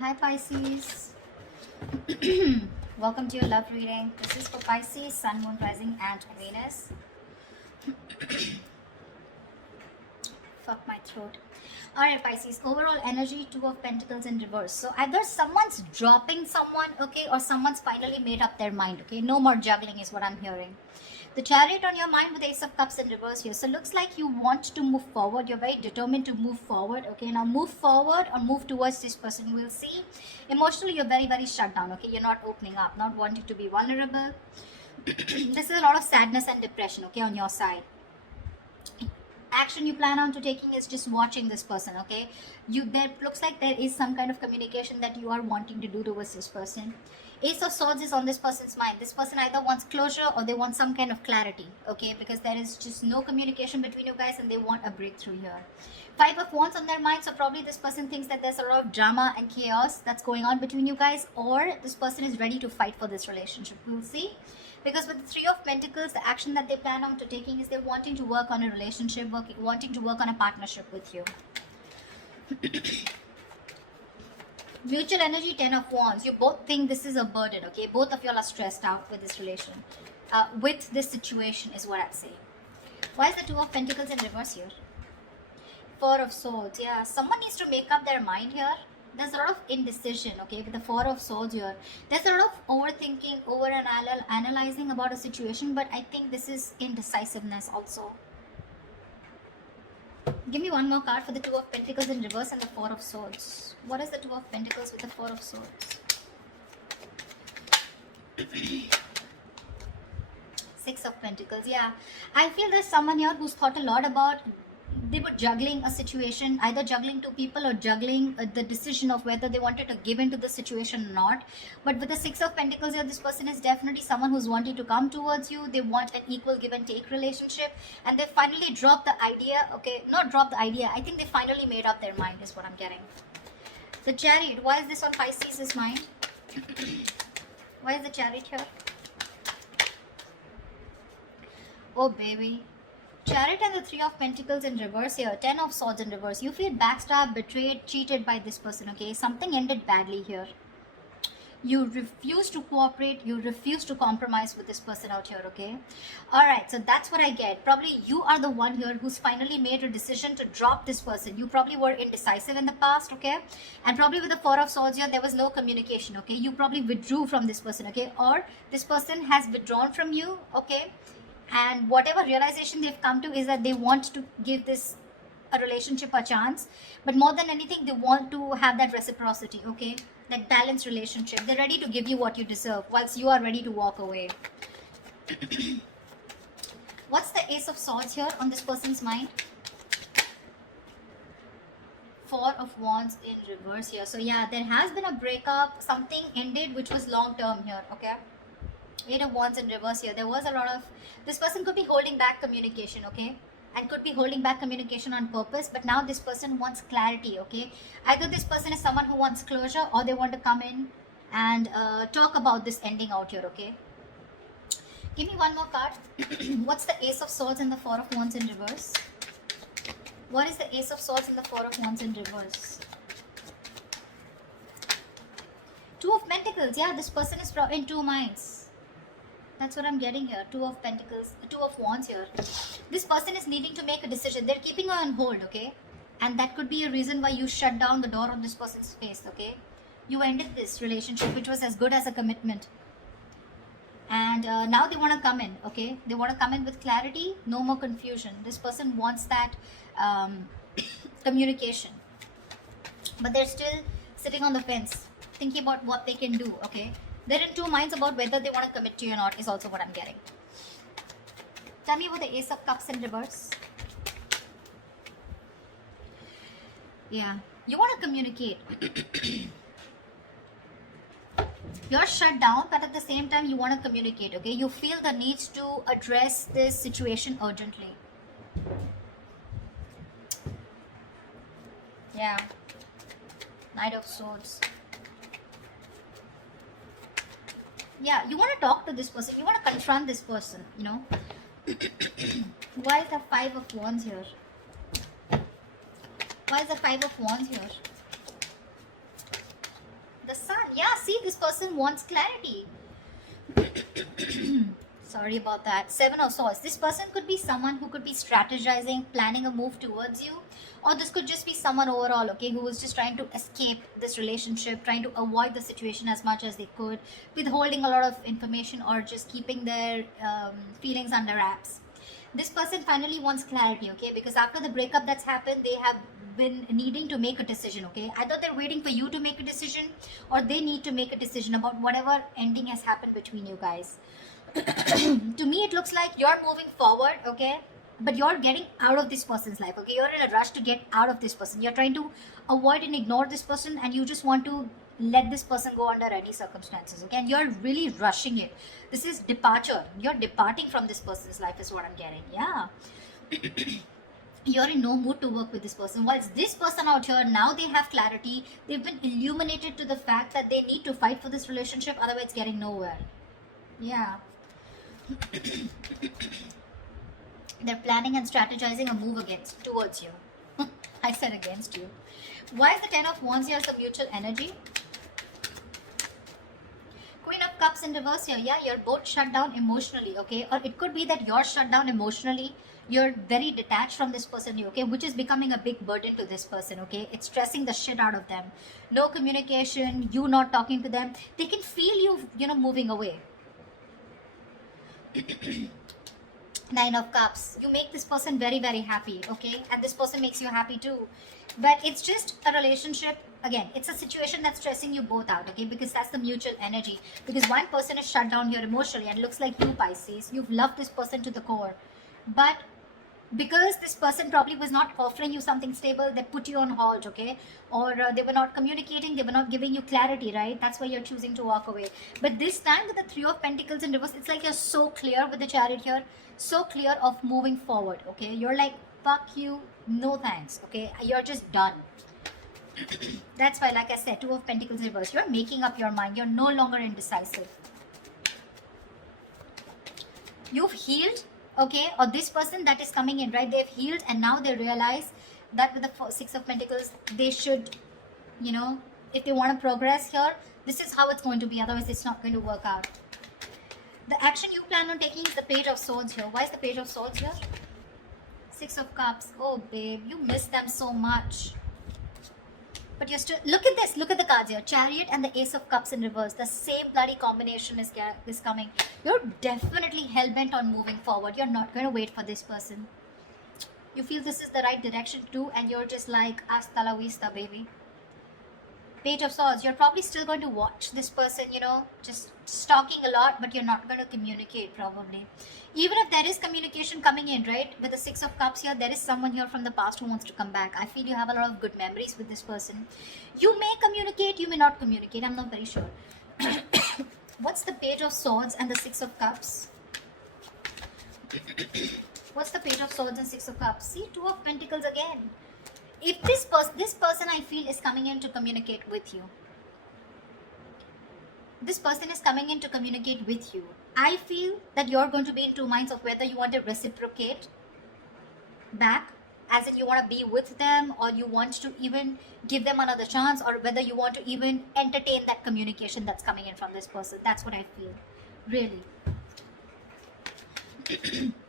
Hi Pisces. Welcome to your love reading. This is for Pisces, Sun, Moon, Rising and Venus. Fuck my throat. Alright Pisces, overall energy, Two of Pentacles in reverse. So either someone's dropping someone, okay, or someone's finally made up their mind, okay. No more juggling is what I'm hearing. The Chariot on your mind with Ace of Cups in reverse here. So looks like you want to move forward. You're very determined to move forward. Okay, now move forward or move towards this person. We'll see. Emotionally, you're very, very shut down. Okay, you're not opening up, not wanting to be vulnerable. This is a lot of sadness and depression, okay, on your side. Action you plan on to taking is just watching this person, okay. There looks like there is some kind of communication that you are wanting to do towards this person. Ace of Swords is on this person's mind. This person either wants closure or they want some kind of clarity, okay, because there is just no communication between you guys and they want a breakthrough here. Five of Wands on their mind, so probably this person thinks that there's a lot of drama and chaos that's going on between you guys, or this person is ready to fight for this relationship. We'll see. Because with the Three of Pentacles, the action that they plan on to taking is they're wanting to work on a relationship, wanting to work on a partnership with you. Mutual energy, Ten of Wands. You both think this is a burden, okay? Both of y'all are stressed out with this relation. With this situation is what I'd say. Why is the Two of Pentacles in reverse here? Four of Swords. Yeah, someone needs to make up their mind here. There's a lot of indecision, okay, with the Four of Swords here. There's a lot of overthinking, analyzing about a situation, but I think this is indecisiveness also. Give me one more card for the Two of Pentacles in reverse and the Four of Swords. What is the Two of Pentacles with the Four of Swords? Six of Pentacles. Yeah, I feel there's someone here who's thought a lot about, they were juggling a situation, either juggling two people or juggling the decision of whether they wanted to give into the situation or not. But with the Six of Pentacles here, this person is definitely someone who's wanting to come towards you. They want an equal give and take relationship, and they finally dropped the idea, okay, not dropped the idea, I think they finally made up their mind is what I'm getting. The Chariot, why is this on Pisces' mind? Why is the Chariot here? Oh baby. Chariot and the Three of Pentacles in reverse here. Ten of Swords in reverse. You feel backstabbed, betrayed, cheated by this person, okay? Something ended badly here. You refuse to cooperate. You refuse to compromise with this person out here, okay? Alright, so that's what I get. Probably you are the one here who's finally made a decision to drop this person. You probably were indecisive in the past, okay? And probably with the Four of Swords here, there was no communication, okay? You probably withdrew from this person, okay? Or this person has withdrawn from you, okay? And whatever realization they've come to is that they want to give this a relationship a chance, but more than anything they want to have that reciprocity, okay, that balanced relationship. They're ready to give you what you deserve whilst you are ready to walk away. What's the Ace of Swords here on this person's mind? Four of Wands in reverse here. So yeah, there has been a breakup, something ended which was long term here, okay? Eight of Wands in reverse here. There was a lot of, this person could be holding back communication, okay, and could be holding back communication on purpose, but now this person wants clarity, okay. Either this person is someone who wants closure, or they want to come in and talk about this ending out here, okay. Give me one more card. What's the Ace of Swords and the Four of Wands in reverse? What is the Ace of Swords and the Four of Wands in reverse? Two of Pentacles. Yeah, this person is in two minds. That's what I'm getting here. Two of Pentacles, Two of Wands here. This person is needing to make a decision. They're keeping her on hold, okay? And that could be a reason why you shut down the door on this person's face, okay? You ended this relationship, which was as good as a commitment. And now they want to come in, okay? They want to come in with clarity, no more confusion. This person wants that communication. But they're still sitting on the fence, thinking about what they can do, okay? They're in two minds about whether they want to commit to you or not is also what I'm getting. Tell me about the Ace of Cups in reverse. Yeah, you want to communicate. You're shut down, but at the same time you want to communicate, okay? You feel the need to address this situation urgently. Yeah. Knight of Swords. Yeah, you want to talk to this person. You want to confront this person, you know. Why is the Five of Wands here? Why is the Five of Wands here? person wants clarity. Sorry about that. Seven of Swords. This person could be someone who could be strategizing, planning a move towards you, or this could just be someone overall, okay, who was just trying to escape this relationship, trying to avoid the situation as much as they could, withholding a lot of information or just keeping their feelings under wraps. This person finally wants clarity, okay, because after the breakup that's happened, they have been needing to make a decision, okay. Either they're waiting for you to make a decision, or they need to make a decision about whatever ending has happened between you guys. To me it looks like you're moving forward, okay, but you're getting out of this person's life, okay. You're in a rush to get out of this person. You're trying to avoid and ignore this person, and you just want to let this person go under any circumstances, okay, and you're really rushing it. This is departure. You're departing from this person's life is what I'm getting. Yeah. You're in no mood to work with this person. Whilst this person out here, now they have clarity, they've been illuminated to the fact that they need to fight for this relationship, otherwise getting nowhere. Yeah. They're planning and strategizing a move towards you. I said against you. Why is the Ten of Wands here as a mutual energy? Queen of Cups in reverse here. Yeah, you're both shut down emotionally, okay? Or it could be that you're shut down emotionally. You're very detached from this person, okay? Which is becoming a big burden to this person, okay? It's stressing the shit out of them. No communication, you not talking to them. They can feel you, moving away. Nine of Cups. You make this person very, very happy, okay? And this person makes you happy too. But it's just a relationship. Again, it's a situation that's stressing you both out, okay? Because that's the mutual energy. Because one person is shut down here emotionally, and it looks like you, Pisces. You've loved this person to the core. But because this person probably was not offering you something stable, they put you on hold, okay? Or they were not communicating, they were not giving you clarity, right? That's why you're choosing to walk away. But this time with the Three of Pentacles in reverse, it's like you're so clear with the Chariot here, so clear of moving forward, okay? You're like, fuck you, no thanks, okay? You're just done. That's why, like I said, Two of Pentacles in reverse, you're making up your mind. You're no longer indecisive. You've healed, okay, or this person that is coming in, right, they've healed, and now they realize that with the Six of Pentacles, they should, if they want to progress here, this is how it's going to be, otherwise it's not going to work out. The action you plan on taking is the Page of Swords here. Why is the Page of Swords here? Six of Cups. Oh babe, you miss them so much, but you're still, look at this, look at the cards here, Chariot and the Ace of Cups in reverse. The same bloody combination is coming. You're definitely hell-bent on moving forward. You're not going to wait for this person. You feel this is the right direction too, and you're just like, hasta la vista, baby. Page of Swords, you're probably still going to watch this person, just stalking a lot, but you're not going to communicate probably. Even if there is communication coming in, right, with the Six of Cups here, there is someone here from the past who wants to come back. I feel you have a lot of good memories with this person. You may communicate, you may not communicate, I'm not very sure. What's the Page of Swords and the Six of Cups? What's the Page of Swords and Six of Cups? See, Two of Pentacles again. If this person I feel is coming in to communicate with you. This person is coming in to communicate with you. I feel that you're going to be in two minds of whether you want to reciprocate back, as in you want to be with them, or you want to even give them another chance, or whether you want to even entertain that communication that's coming in from this person. That's what I feel, really.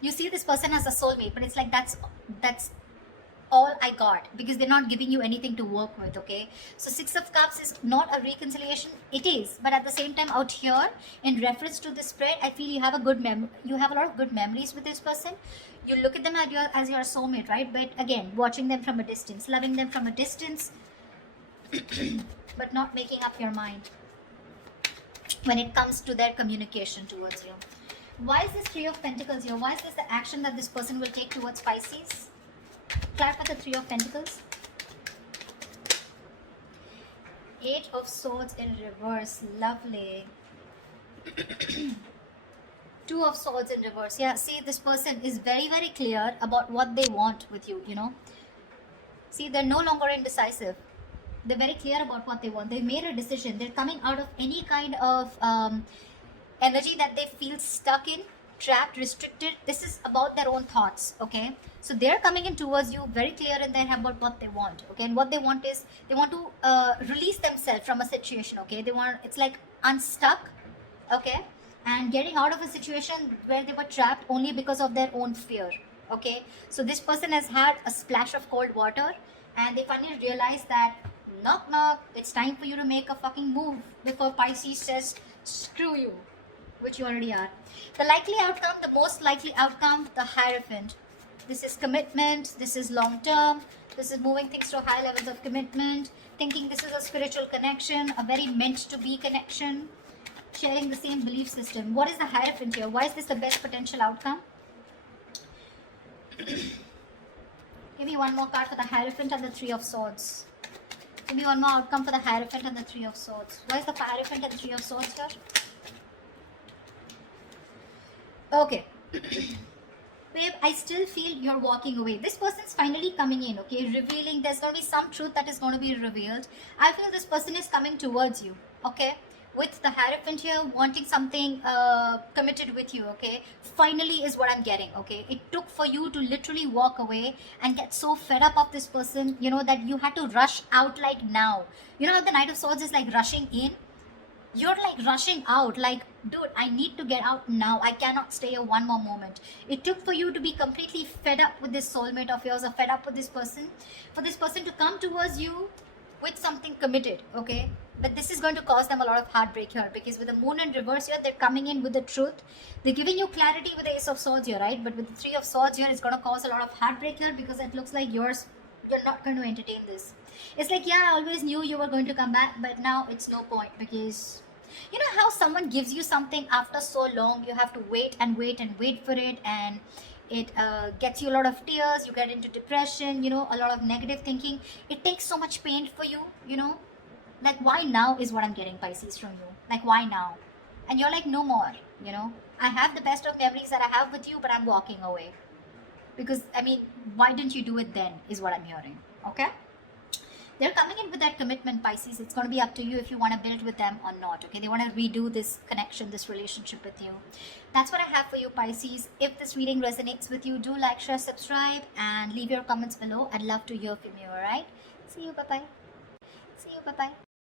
You see this person as a soulmate, but it's like that's all I got, because they're not giving you anything to work with, okay? So Six of Cups is not a reconciliation. It is, but at the same time out here, in reference to this spread, I feel you have a lot of good memories with this person. You look at them as your soulmate, right? But again, watching them from a distance, loving them from a distance, but not making up your mind when it comes to their communication towards you. Why is this Three of Pentacles here? Why is this the action that this person will take towards Pisces? Clarify the Three of Pentacles. Eight of Swords in reverse. Lovely. Two of Swords in reverse. Yeah, see, this person is very, very clear about what they want with you, See, they're no longer indecisive. They're very clear about what they want. They've made a decision. They're coming out of any kind of energy that they feel stuck in, trapped, restricted. This is about their own thoughts, okay? So they're coming in towards you very clear in their head about what they want, okay? And what they want is, they want to release themselves from a situation, okay? It's like unstuck, okay, and getting out of a situation where they were trapped only because of their own fear. Okay, so this person has had a splash of cold water and they finally realize that knock knock, it's time for you to make a fucking move before Pisces says screw you, which you already are. The likely outcome, the most likely outcome, the Hierophant. This is commitment, this is long term, this is moving things to high levels of commitment, thinking this is a spiritual connection, a very meant to be connection, sharing the same belief system. What is the Hierophant here? Why is this the best potential outcome? Give me one more card for the Hierophant and the Three of Swords. Give me one more outcome for the Hierophant and the Three of Swords. Why is the Hierophant and the Three of Swords here? Okay. Babe, I still feel you're walking away. This person's finally coming in, okay? Revealing, there's going to be some truth that is going to be revealed. I feel this person is coming towards you, okay? With the Hierophant here, wanting something committed with you, okay? Finally is what I'm getting, okay? It took for you to literally walk away and get so fed up of this person, you know, that you had to rush out like now. You know how the Knight of Swords is like rushing in? You're like rushing out, like, dude, I need to get out now. I cannot stay here one more moment. It took for you to be completely fed up with this soulmate of yours or fed up with this person, for this person to come towards you with something committed, okay? But this is going to cause them a lot of heartbreak here, because with the Moon in reverse here, they're coming in with the truth. They're giving you clarity with the Ace of Swords here, right? But with the Three of Swords here, it's going to cause a lot of heartbreak here, because it looks like you're not going to entertain this. It's like, yeah, I always knew you were going to come back, but now it's no point, because you know how someone gives you something after so long, you have to wait and wait and wait for it, and it gets you a lot of tears, you get into depression, you know, a lot of negative thinking. It takes so much pain for you, you know. Like, why now is what I'm getting, Pisces, from you. Like, why now? And you're like, no more, you know. I have the best of memories that I have with you, but I'm walking away. Because, I mean, why didn't you do it then, is what I'm hearing, okay? They're coming in with that commitment, Pisces. It's going to be up to you if you want to build with them or not, okay? They want to redo this connection, this relationship with you. That's what I have for you, Pisces. If this reading resonates with you, do like, share, subscribe, and leave your comments below. I'd love to hear from you, all right? See you, bye-bye. See you, bye-bye.